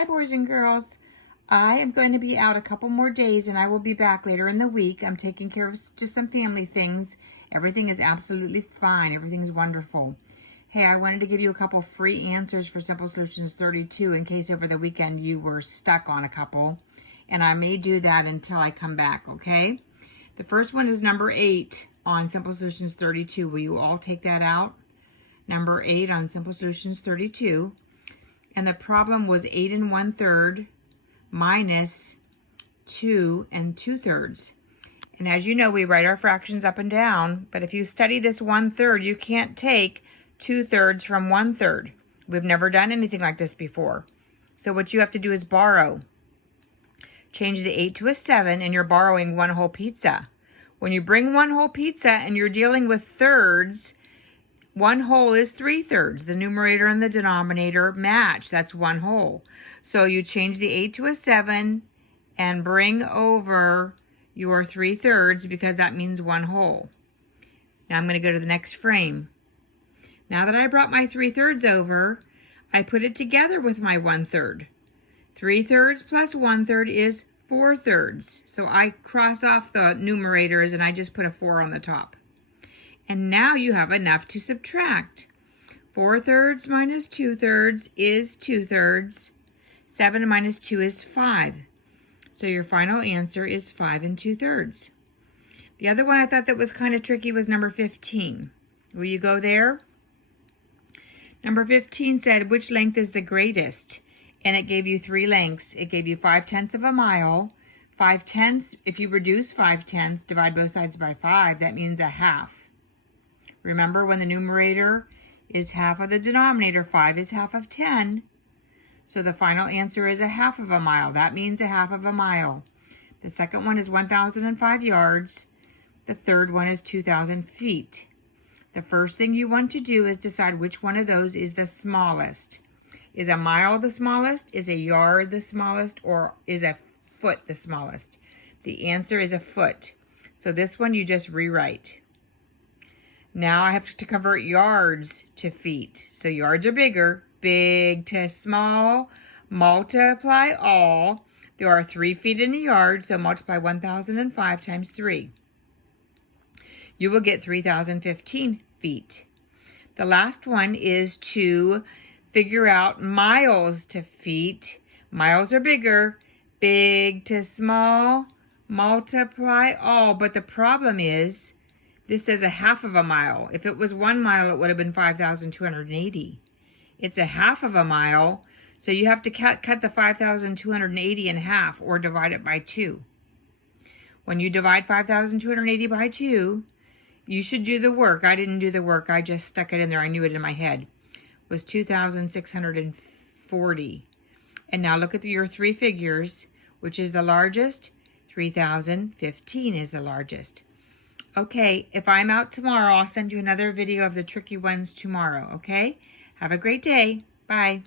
Hi, boys and girls. I am going to be out a couple more days and I will be back later in the week. I'm taking care of just some family things. Everything is absolutely fine. Everything's wonderful. Hey, I wanted to give you a couple free answers for Simple Solutions 32 in case over the weekend you were stuck on a couple. And I may do that until I come back, okay? The first one is number 8 on Simple Solutions 32. Will you all take that out? Number 8 on Simple Solutions 32. And the problem was 8 1/3 minus 2 2/3. And as you know, we write our fractions up and down, but if you study this 1/3, you can't take 2/3 from 1/3. We've never done anything like this before. So what you have to do is borrow. Change the 8 to a 7 and you're borrowing 1 whole pizza. When you bring 1 whole pizza and you're dealing with thirds, 1 whole is 3/3. The numerator and the denominator match. That's 1 whole. So you change the 8 to a 7 and bring over your 3/3 because that means 1 whole. Now I'm going to go to the next frame. Now that I brought my 3/3 over, I put it together with my 1/3. 3/3 plus 1/3 is 4/3. So I cross off the numerators and I just put a 4 on the top. And now you have enough to subtract. 4/3 minus 2/3 is 2/3. 7 minus 2 is 5. So your final answer is 5 2/3. The other one I thought that was kind of tricky was number 15. Will you go there? Number 15 said, which length is the greatest? And it gave you 3 lengths. It gave you 5/10 of a mile. 5/10, if you reduce 5/10, divide both sides by 5, that means a half. Remember, when the numerator is half of the denominator, 5 is half of 10. So the final answer is a half of a mile. That means a half of a mile. The second one is 1,005 yards. The third one is 2,000 feet. The first thing you want to do is decide which one of those is the smallest. Is a mile the smallest? Is a yard the smallest? Or is a foot the smallest? The answer is a foot. So this one you just rewrite. Now I have to convert yards to feet. So yards are bigger. Big to small. Multiply all. There are 3 feet in a yard, so multiply 1,005 times 3. You will get 3,015 feet. The last one is to figure out miles to feet. Miles are bigger. Big to small. Multiply all. But the problem is, this says a half of a mile. If it was 1 mile, it would have been 5,280. It's a half of a mile, so you have to cut the 5,280 in half or divide it by 2. When you divide 5,280 by 2, you should do the work. I didn't do the work. I just stuck it in there. I knew it in my head. It was 2,640. And now look at your 3 figures. Which is the largest? 3,015 is the largest. Okay, if I'm out tomorrow, I'll send you another video of the tricky ones tomorrow, okay? Have a great day. Bye.